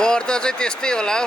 व्रत चाहिँ त्यस्तै होला हौ।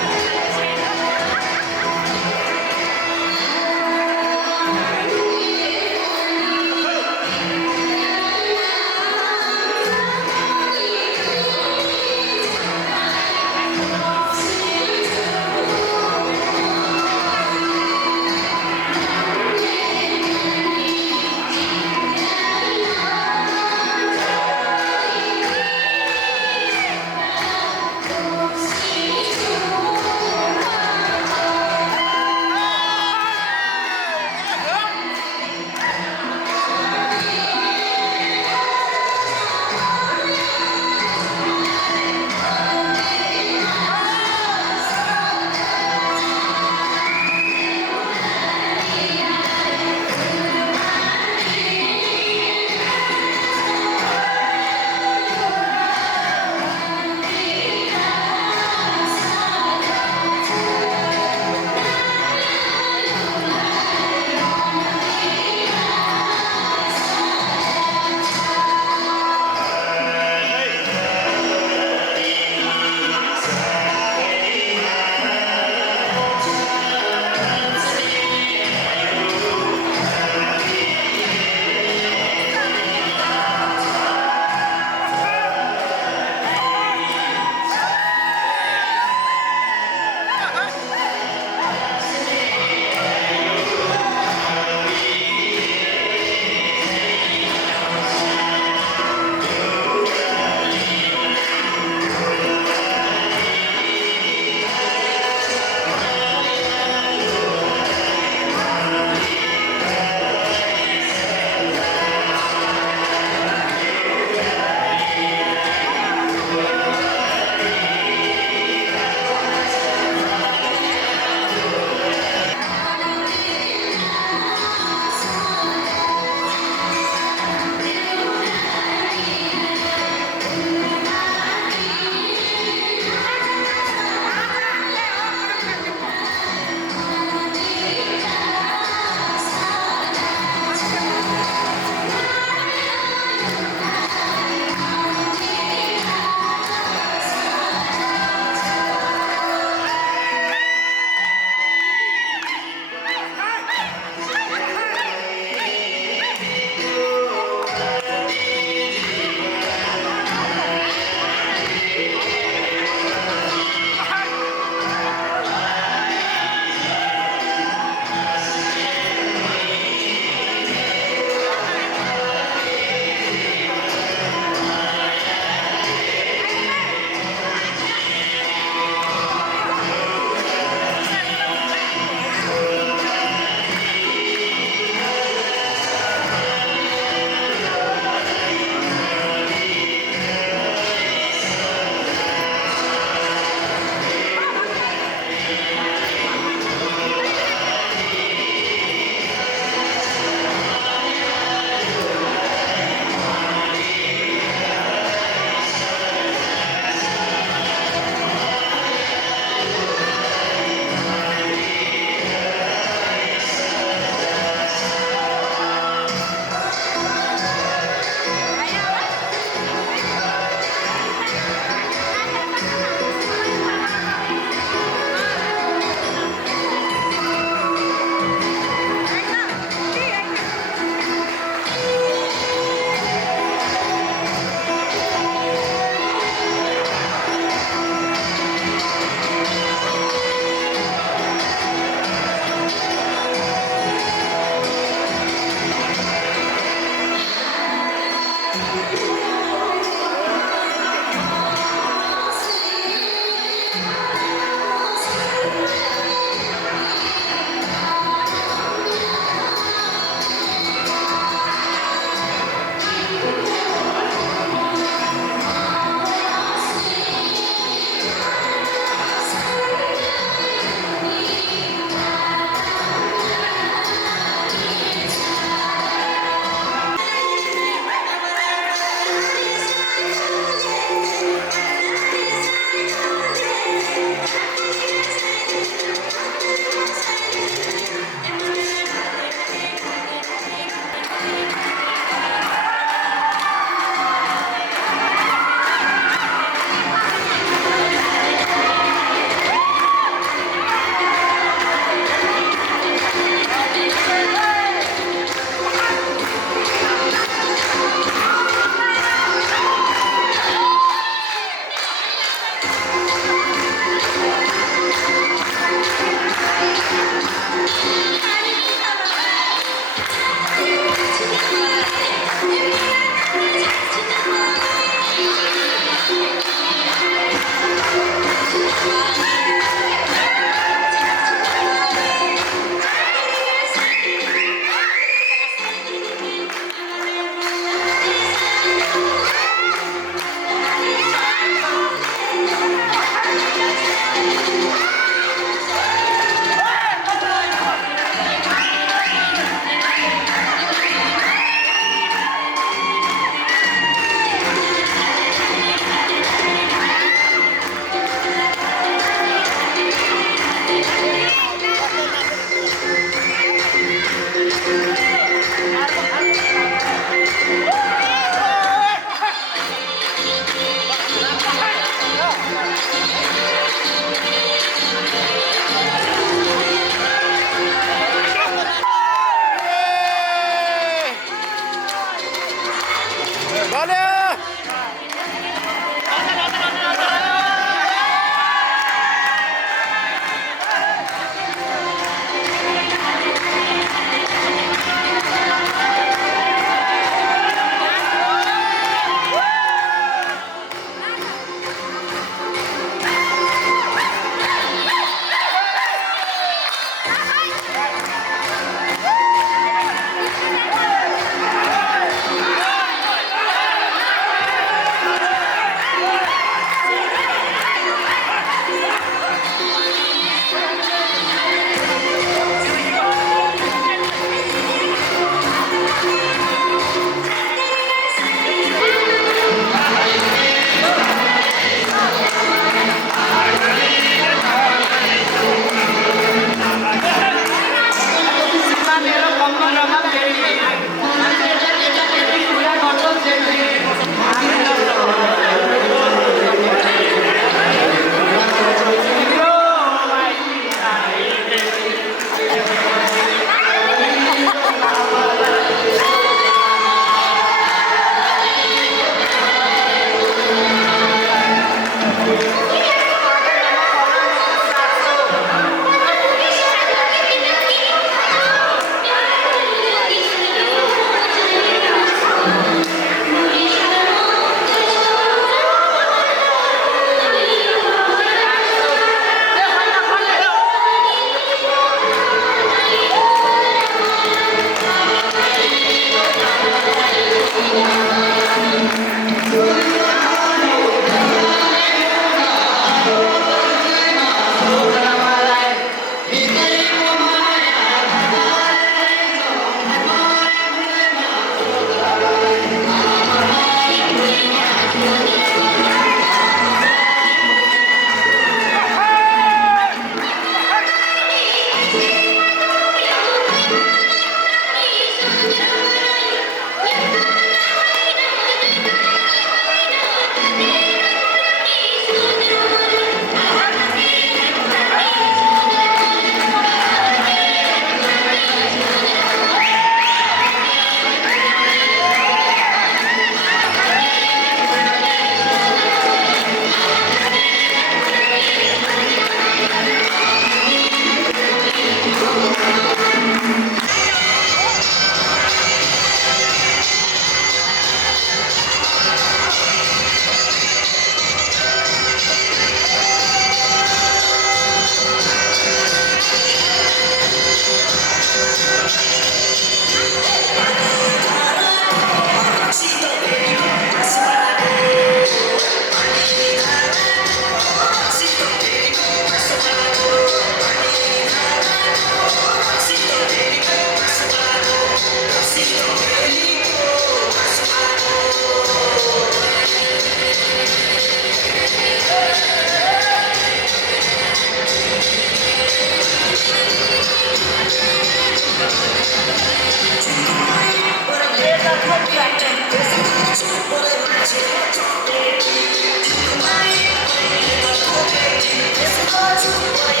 It's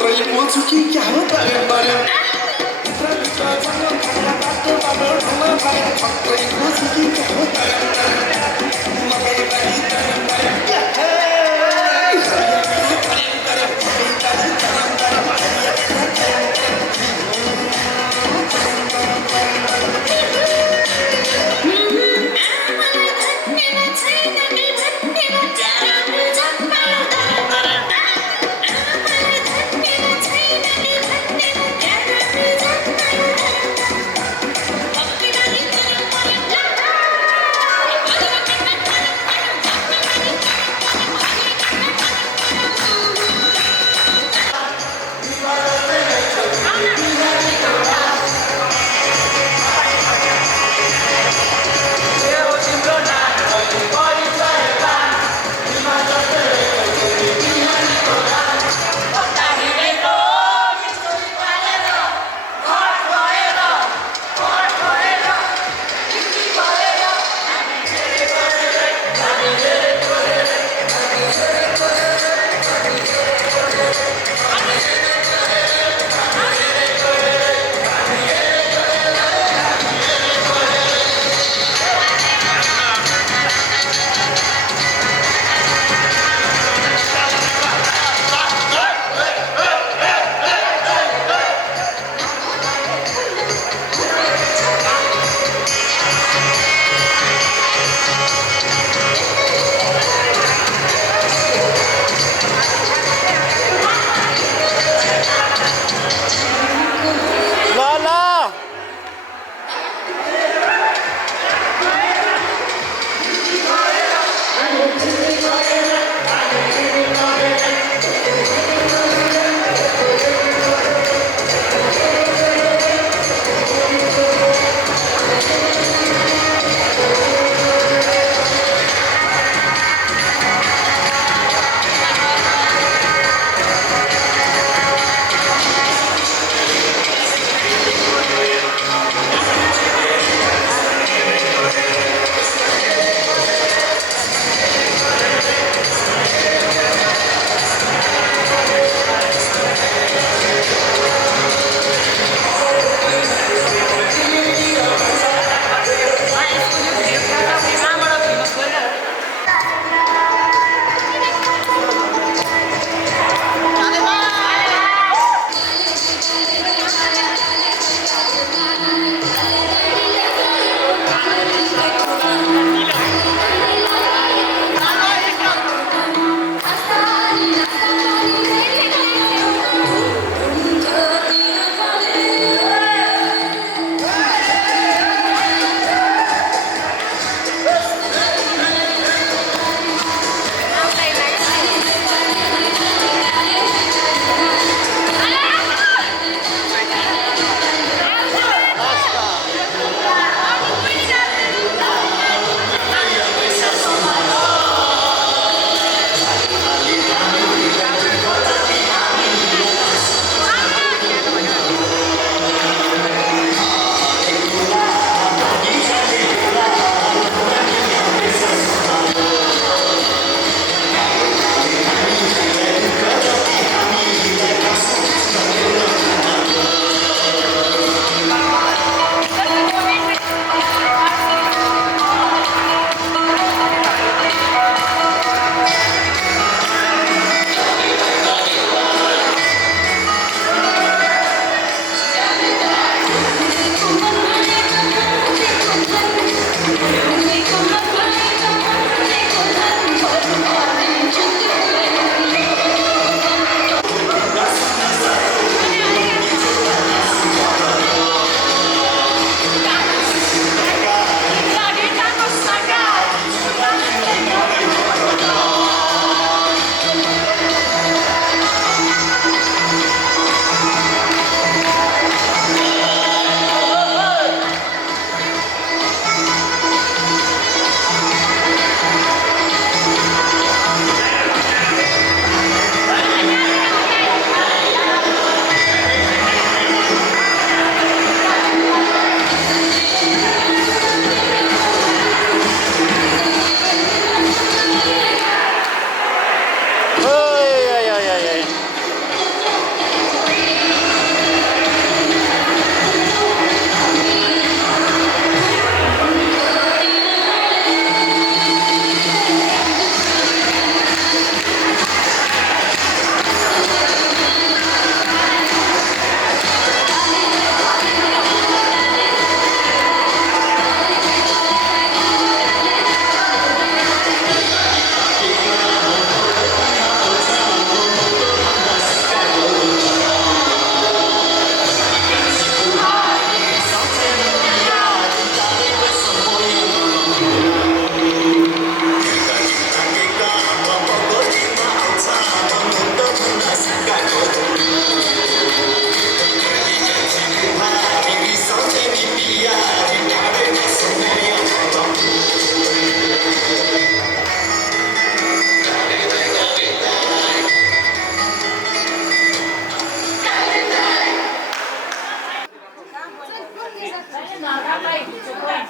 खत्रैको छु कि क्या हो तरे तरे भित्र भित्र झन् बाटो बाटो ढल्न पाए खत्रैको छु कि क्या हो तरे तरे मकैबारी तरे तरे क्या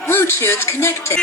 Bluetooth connected.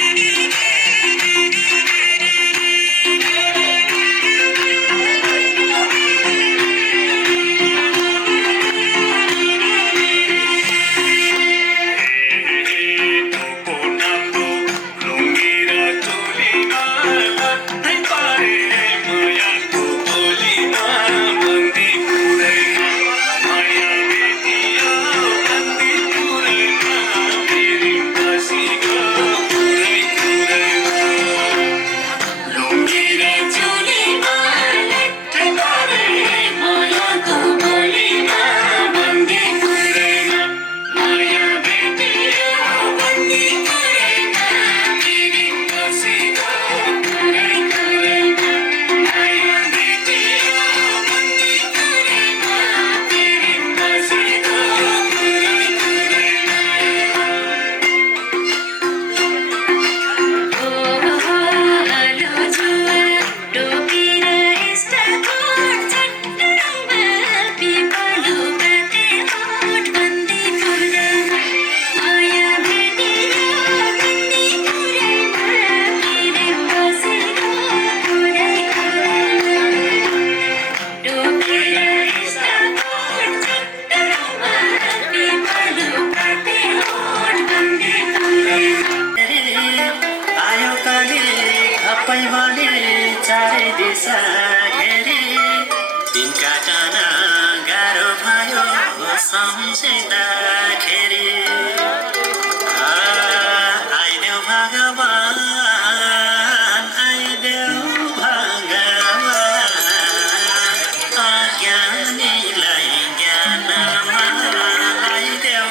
चारै दिशा घेरी दिन काटन गाह्रो भयो सम्झिँदाखेरि आइदेऊ भगवान आइदेऊ भगवान अज्ञानीलाई ज्ञानमा आइदेऊ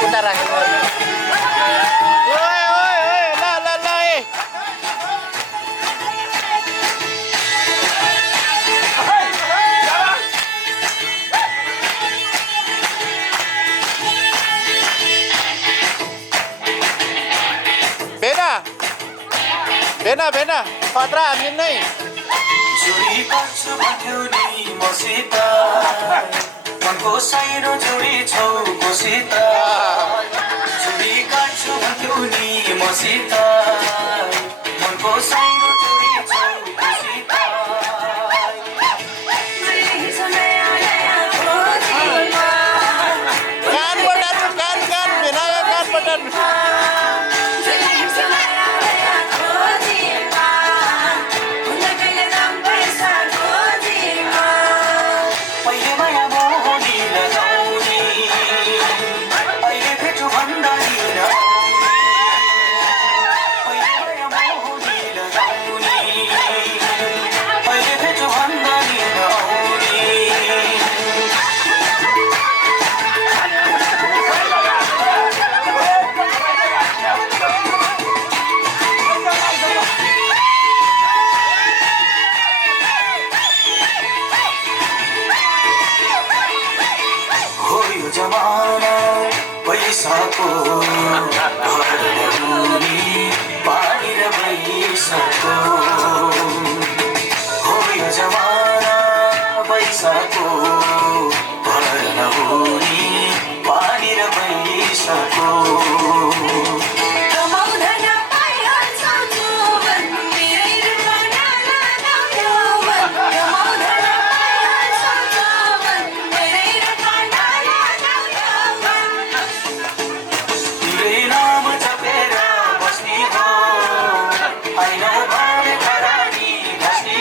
उता राखेको ओए ओए ओए ल ल ल ए भेना भेना भेना खतरा हामी नै जोडी गर्छु भन्थ्यौ नि मसित मनको साइनो जोडी छौ मसित जोडी गर्छु भन्थ्यौ नि मसित मनको साइनो जोडी छौ मसित कान बटार्नु कान कान भेनाको कान बटार्नु पहिले माया मोहनी लगाउने अहिले भेटु भन्दा नि नआउने पहिले माया मोहनी लगाउने अहिले भेटु भन्दा नि नआउने हो यो जमाना पैसाको भर नहुने पानी र पैसाको हो यो जमाना पैसाको भर नहुने पानी र पैसाको तिम्रै नाम जपेर बस्ने हो होइन भावे खरानी बस्ने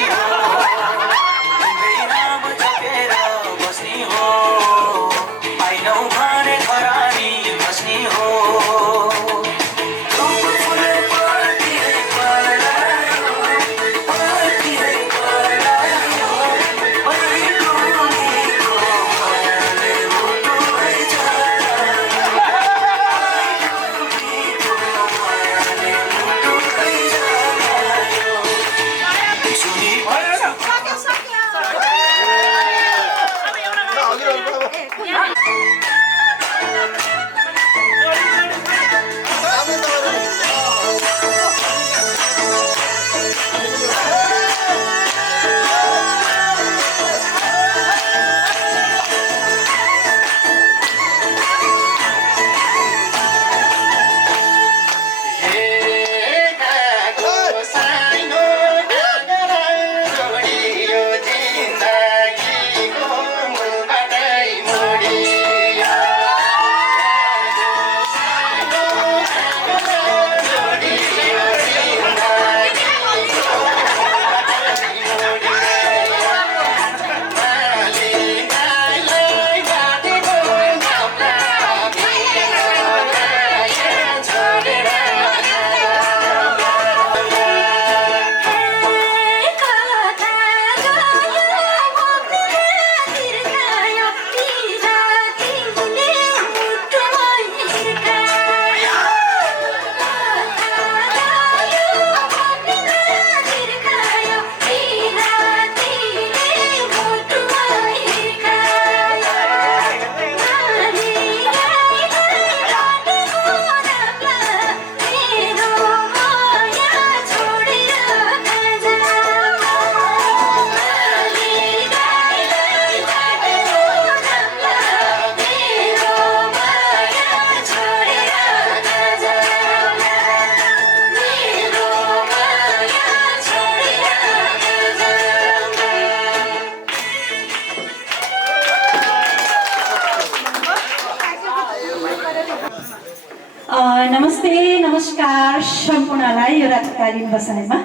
नमस्कार सम्पूर्णलाई यो रातकालीन बसाइमा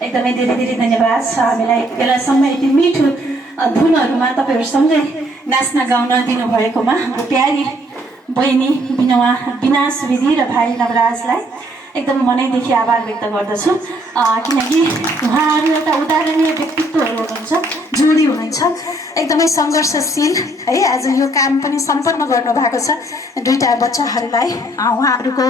एकदमै धेरै धेरै धन्यवाद छ हामीलाई बेलासम्म यति मिठो धुनहरूमा तपाईँहरूसँगै नाच्न गाउन दिनुभएकोमा हाम्रो प्यारी बहिनी बिना सुवेदी र भाइ नवराजलाई एकदम मनैदेखि आभार व्यक्त गर्दछु किनकि उहाँहरू एउटा उदाहरणीय व्यक्तित्वहरू हुनुहुन्छ जोडी हुनुहुन्छ एकदमै सङ्घर्षशील है आज यो काम पनि सम्पन्न गर्नुभएको छ दुईटा बच्चाहरूलाई उहाँहरूको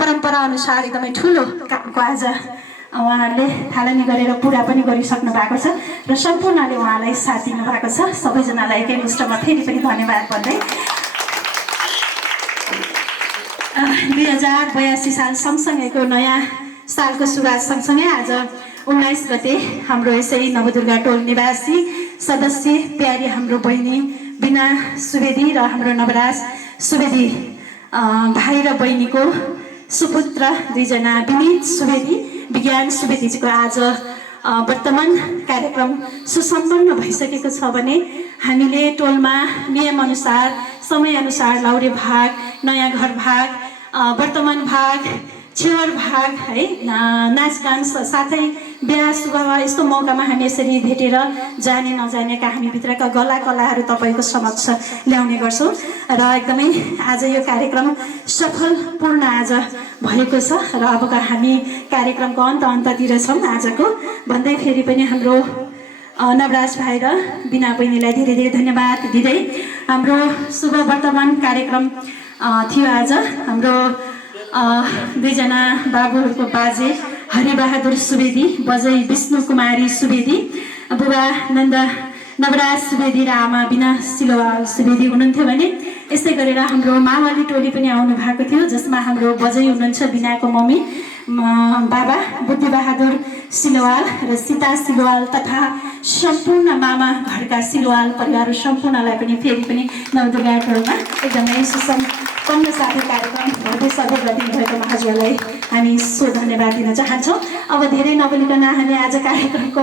परम्परा अनुसार एकदमै ठुलो कामको आज उहाँहरूले थालनी गरेर पुरा पनि गरिसक्नु भएको छ र सम्पूर्णले उहाँलाई साथ दिनु भएको छ सबैजनालाई एकै मुष्टमा फेरि पनि धन्यवाद भन्दै 2082 साल सँगसँगैको नयाँ सालको सुरुवात सँगसँगै आज 19 गते हाम्रो यसै नवदुर्गा टोल निवासी सदस्य प्यारी हाम्रो बहिनी बिना सुवेदी र हाम्रो नवराज सुवेदी भाइ र बहिनीको सुपुत्र दुईजना विनीत सुवेदी विज्ञान सुवेदीजीको आज वर्तमान कार्यक्रम सुसम्पन्न भइसकेको छ भने हामीले टोलमा नियमअनुसार समयअनुसार लौरे भाग नयाँ घर भाग वर्तमान भाग छेवर भाग है नाचगान साथै बिहा शुभमा यस्तो मौकामा हामी यसरी भेटेर जाने नजानेका हामीभित्रका कलाहरू तपाईँको समक्ष ल्याउने गर्छौँ र एकदमै आज यो कार्यक्रम सफलपूर्ण आज भएको छ र अबका हामी कार्यक्रमको अन्ततिर छौँ आजको भन्दै फेरि पनि हाम्रो नवराज भाइ र बिना बहिनीलाई धेरै धेरै धन्यवाद दिँदै हाम्रो शुभ वर्तमान कार्यक्रम थियो आज हाम्रो दुईजना बाबुहरूको बाजे हरिबहादुर सुवेदी बजै विष्णु कुमारी सुवेदी बुबा नवराज सुवेदी र आमा बिना सिलोवाल सुवेदी हुनुहुन्थ्यो भने यस्तै गरेर हाम्रो मावली टोली पनि आउनु भएको थियो जसमा हाम्रो बजै हुनुहुन्छ बिनाको मम्मी बाबा बुद्धिबहादुर सिलोवाल र सीता सिलोवाल तथा सम्पूर्ण मामा घरका सिलोवाल परिवार सम्पूर्णलाई पनि फेरि पनि नवदुर्गा टोलमा एकदमै सुसम्पन्न साथै कार्यक्रम भव्य सबै गरिदिनु भएको हजुरलाई हामी धन्यवाद दिन चाहन्छौँ अब धेरै नबोलिकन हामी आज कार्यक्रमको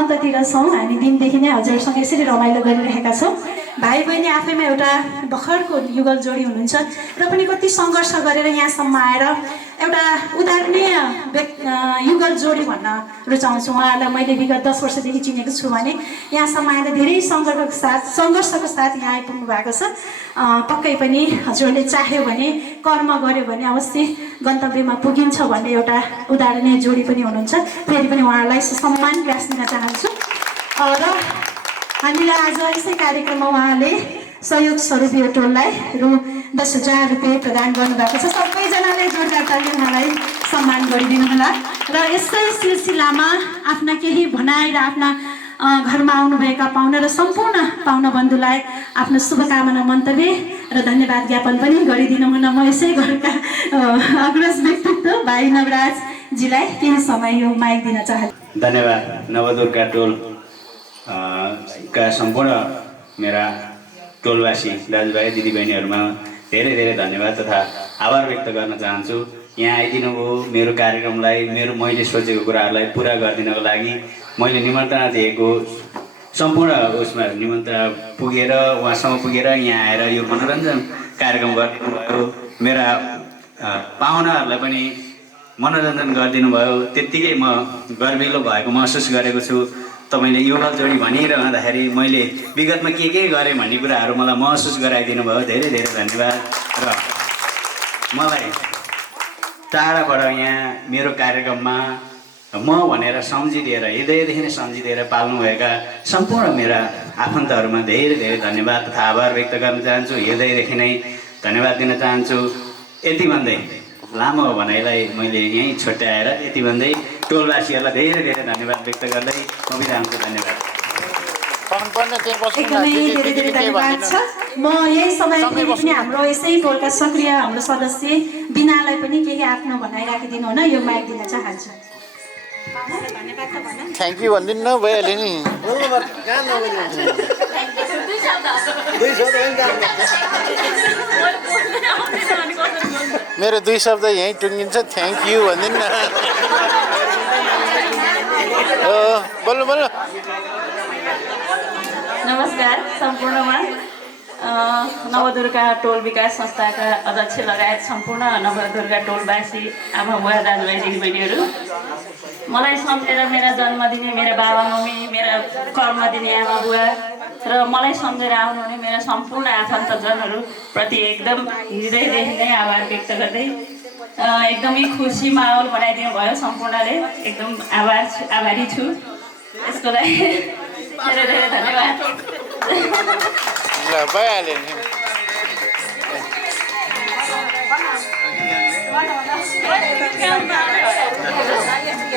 अन्ततिर छौँ हामी दिनदेखि नै हजुरसँग यसरी रमाइलो गरिरहेका छौँ भाइ बहिनी आफैमा एउटा भर्खरको युगल जोडी हुनुहुन्छ र पनि कति सङ्घर्ष गरेर यहाँसम्म आएर एउटा उदाहरणीय युगल जोडी भन्न रुचाउँछु उहाँहरूलाई मैले विगत 10 वर्षदेखि चिनेको छु भने यहाँसम्म आएर धेरै सङ्घर्षको साथ यहाँ आइपुग्नु भएको छ पक्कै पनि हजुरहरूले चाह्यो भने कर्म गर्यो भने अवश्य गन्तव्यमा पुगिन्छ भन्ने एउटा उदाहरणीय जोडी पनि हुनुहुन्छ फेरि पनि उहाँहरूलाई सम्मान व्यास दिन चाहन्छु र हामीलाई आज यसै कार्यक्रममा उहाँले सहयोग स्वरूप यो टोललाई रु 10,000 रुपियाँ प्रदान गर्नुभएको छ सबैजनाले जोरदार ताली उहाँलाई सम्मान गरिदिनु होला र यसै सिलसिलामा आफ्ना केही भनाइ र आफ्ना घरमा आउनुभएका पाहुना र सम्पूर्ण पाहुना बन्धुलाई आफ्नो शुभकामना मन्तव्य र धन्यवाद ज्ञापन पनि गरिदिनु हुन म यसै घरका अग्रज व्यक्तित्व भाइ नवराजजीलाई केही समय यो माइक दिन चाहन्छु। धन्यवाद नवदुर्गा टोल का सम्पूर्ण मेरा टोलवासी दाजुभाइ दिदीबहिनीहरूमा धेरै धेरै धन्यवाद तथा आभार व्यक्त गर्न चाहन्छु यहाँ आइदिनु भयो मेरो कार्यक्रमलाई मैले सोचेको कुराहरूलाई पुरा गरिदिनको लागि मैले निमन्त्रणा दिएको सम्पूर्ण उसमा निमन्त्रणा पुगेर उहाँसम्म पुगेर यहाँ आएर यो मनोरञ्जन कार्यक्रम गरिदिनु भयो मेरा पाहुनाहरूलाई पनि मनोरञ्जन गरिदिनु भयो त्यत्तिकै म गर्विलो भएको महसुस गरेको छु तपाईँले युगल जोडी भनिरहँदाखेरि मैले विगतमा के गरेँ भन्ने कुराहरू मलाई महसुस गराइदिनु भयो धेरै धेरै धन्यवाद र मलाई टाढाबाट यहाँ मेरो कार्यक्रममा म भनेर सम्झिदिएर हृदयदेखि नै सम्झिदिएर पाल्नुभएका सम्पूर्ण मेरा आफन्तहरूमा धेरै धेरै धन्यवाद तथा आभार व्यक्त गर्न चाहन्छु हृदयदेखि नै धन्यवाद दिन चाहन्छु यति भन्दै लामो भनाइलाई मैले यहीँ छुट्याएर यति भन्दै टोलवासीहरूलाई धेरै धेरै धन्यवाद व्यक्त गर्दै म बिदा हुन्छु धन्यवाद। एकदमै धेरै धेरै धन्यवाद छ म यही समय फेरि पनि हाम्रो यसै टोलका सक्रिय हाम्रो सदस्य बिनालाई पनि केही आफ्नो भनाइ राखिदिनु हुन यो माइक दिन चाहन्छु। थ्याङ्क यू भनिदिनु न भइहाल्यो नि मेरो 2 शब्द यहीँ टुङ्गिन्छ थ्याङ्क यू भनिदिनु न बोल्नु नमस्कार सम्पूर्णमा नवदुर्गा टोल विकास संस्थाका अध्यक्ष लगायत सम्पूर्ण नवदुर्गा टोलवासी आमा बुवा दाजुभाइ दिदीबहिनीहरू, मलाई सम्झेर मेरा जन्म दिने मेरा बाबा मम्मी, मेरा कर्म दिने आमा बुवा र मलाई सम्झेर आउनुहुने मेरा सम्पूर्ण आफन्तजनहरू प्रति एकदम हृदयदेखि नै आभार व्यक्त गर्दै एकदमै खुसी माहौल बनाइदिनु भयो सम्पूर्णले, एकदम आभारी छु। यसको लागि धेरै धेरै धन्यवाद। ल भइहाल्यो नि।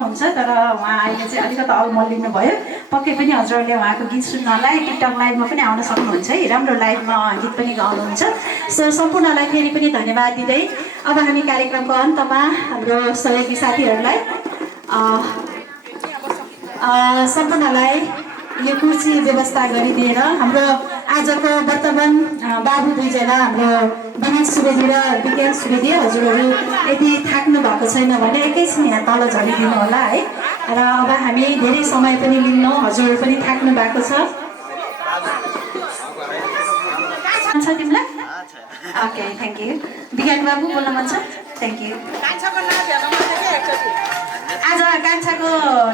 हुन्छ तर उहाँ अहिले चाहिँ अलिकति अल्मलिनु भयो। पक्कै पनि हजुरहरूले उहाँको गीत सुन्नलाई टिकटक लाइभमा पनि आउन सक्नुहुन्छ है, राम्रो लाइभमा गीत पनि गाउनुहुन्छ। सो सम्पूर्णलाई फेरि पनि धन्यवाद दिँदै अब हामी कार्यक्रमको अन्तमा हाम्रो सहयोगी साथीहरूलाई सम्पूर्णलाई यो कुर्सी व्यवस्था गरिदिएर हाम्रो आजको वर्तमान बाबु दुईजना हाम्रो विनय सुवेदी र विज्ञान सुवेदी, हजुरहरू यदि थाक्नु भएको छैन भने एकैछिन यहाँ तल झरिदिनु होला है। र अब हामी धेरै समय पनि लिन्नौँ, हजुरहरू पनि थाक्नु भएको छ। तिमीलाई ओके, थ्याङ्क यू। विज्ञान बाबु बोल्न मन छ? Thank you. आज कान्छाको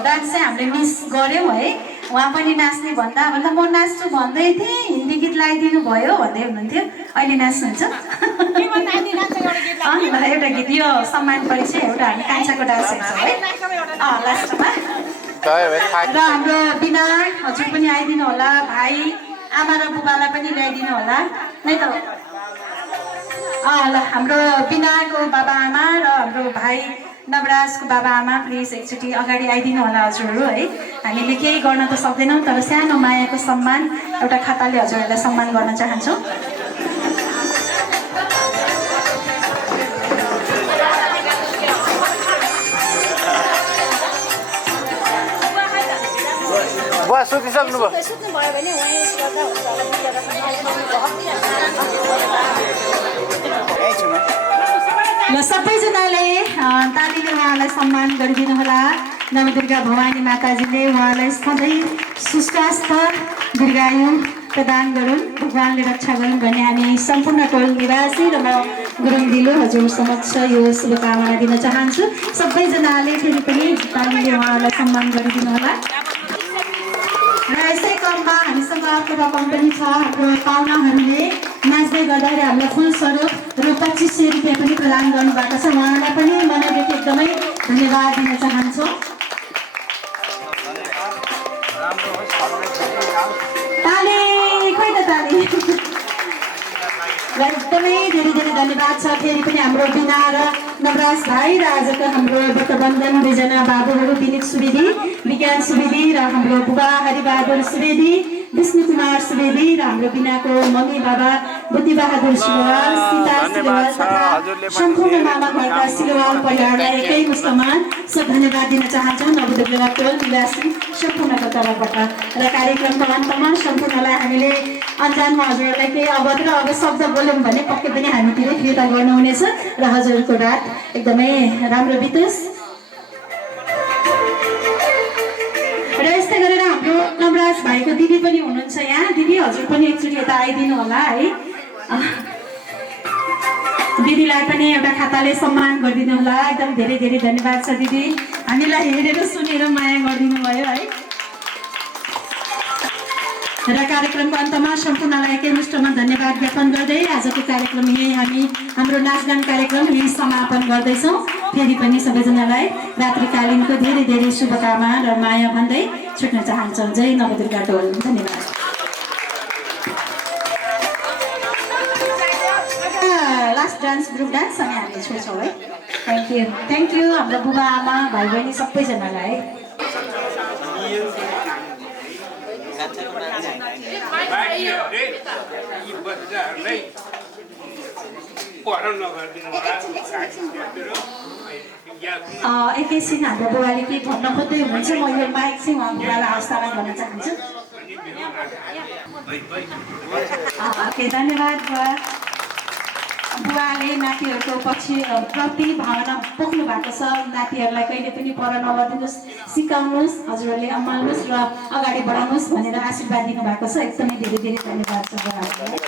डान्स चाहिँ हामीले मिस गऱ्यौँ है। उहाँ पनि नाच्ने भन्दा म नाच्छु भन्दै थिएँ, हिन्दी गीत लगाइदिनु भयो भन्दै हुनुहुन्थ्यो। अहिले नाच्नुहुन्छ? एउटा गीत, यो सम्मान परिचय एउटा हामी कान्छाको डान्स हेर्छौँ है लास्टमा। र हाम्रो बिना हजुर पनि आइदिनु होला, भाइ आमा र बुबालाई पनि ल्याइदिनु होला नै त। ल हाम्रो बिनाको बाबा आमा र हाम्रो भाइ नवराजको बाबा आमा प्लिज एकचोटि अगाडि आइदिनु होला हजुरहरू है। हामीले केही गर्न त सक्दैनौँ तर सानो मायाको सम्मान एउटा खाताले हजुरहरूलाई सम्मान गर्न चाहन्छौँ। बुवा सुतिसक्नुभयो? ल सबैजनाले तालीले उहाँलाई सम्मान गरिदिनु होला। नवदुर्गा भवानी माताजीले उहाँलाई सधैँ सुस्वास्थ्य दीर्घायु प्रदान गरून्, भगवानले रक्षा गरून् भन्ने हामी सम्पूर्ण टोल निवासी र म गुरुङ दिलो हजुर समक्ष यो शुभकामना दिन चाहन्छु। सबैजनाले फेरि पनि तालीले उहाँलाई सम्मान गरिदिनु होला। र यसै क्रममा हामीसँग अर्को रकम पनि छ। हाम्रो पाहुनाहरूले नाच्दै गर्दाखेरि हामीलाई फुलस्वरूप रु 2500 रुपियाँ पनि प्रदान गर्नुभएको छ। उहाँलाई पनि मनैदेखि एकदमै धन्यवाद दिन चाहन्छौँ। ताली खोइ त ताली। र एकदमै धेरै धेरै धन्यवाद छ फेरि पनि हाम्रो बिना र नवराज भाइ र आजको हाम्रो व्रतबन्धन दुईजना बाबुहरू विनित सुवेदी, विज्ञान सुवेदी र हाम्रो बुबा हरिबहादुर सुवेदी, विष्णु कुमार सुवेदी र हाम्रो बिनाको मम्मी बाबा बुद्धिबहादुर सिलवाल, सीता सिलवाल तथा सम्पूर्ण मामा घरका सिलवाल परिवारलाई एकै मुष्टमा सब धन्यवाद दिन चाहन्छौँ नवदुर्गा टोल निवासी सम्पूर्णको तर्फबाट। र कार्यक्रमको अन्तमा सम्पूर्णलाई हामीले अन्जानमा हजुरहरूलाई केही अभद्र अब शब्द बोल्यौँ भने पक्कै पनि हामीतिर फिर्ता गर्नुहुनेछ र हजुरको रात एकदमै राम्रो बितोस्। र यस्तै गरेर हाम्रो नवराज भाइको दिदी पनि हुनुहुन्छ यहाँ। दिदी हजुर पनि एकचोटि यता आइदिनु होला है। दिदीलाई पनि एउटा खाताले सम्मान गरिदिनु होला। एकदम धेरै धेरै धन्यवाद छ दिदी, हामीलाई हेरेर सुनेर माया गरिदिनु भयो है। र कार्यक्रमको अन्तमा सम्पूर्णलाई एकैमुष्टमा धन्यवाद ज्ञापन गर्दै आजको कार्यक्रम यही हाम्रो नाचगान कार्यक्रम यही समापन गर्दैछौँ। फेरि पनि सबैजनालाई रात्रिकालीनको धेरै धेरै शुभकामना र माया भन्दै छुट्न चाहन्छौँ। जय नवदुर्गा टोल। धन्यवाद। लास्ट डान्स ग्रुप डान्स अनि हामीले छोड्छौँ है। थ्याङ्क यू, थ्याङ्क यू हाम्रो बुबा आमा भाइ बहिनी सबैजनालाई। एकैछिन हाम्रो बुबाले के भन्न खोज्दै हुनुहुन्छ, म यो माइक चाहिँ उहाँ बुबालाई हस्तान्तरण गर्न चाहन्छु। ओके, धन्यवाद बुवा। बुवाले नातिहरूको प्रति भावना पोख्नु भएको छ। नातिहरूलाई कहिले पनि पर नगरिदिनुहोस्, सिकाउनुहोस्, हजुरहरूले अमाल्नुहोस् र अगाडि बढाउनुहोस् भनेर आशीर्वाद दिनुभएको छ। एकदमै धेरै धेरै धन्यवाद छ बुवाहरूलाई।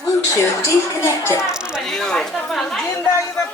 Bluetooth disconnected. जिन्दगी त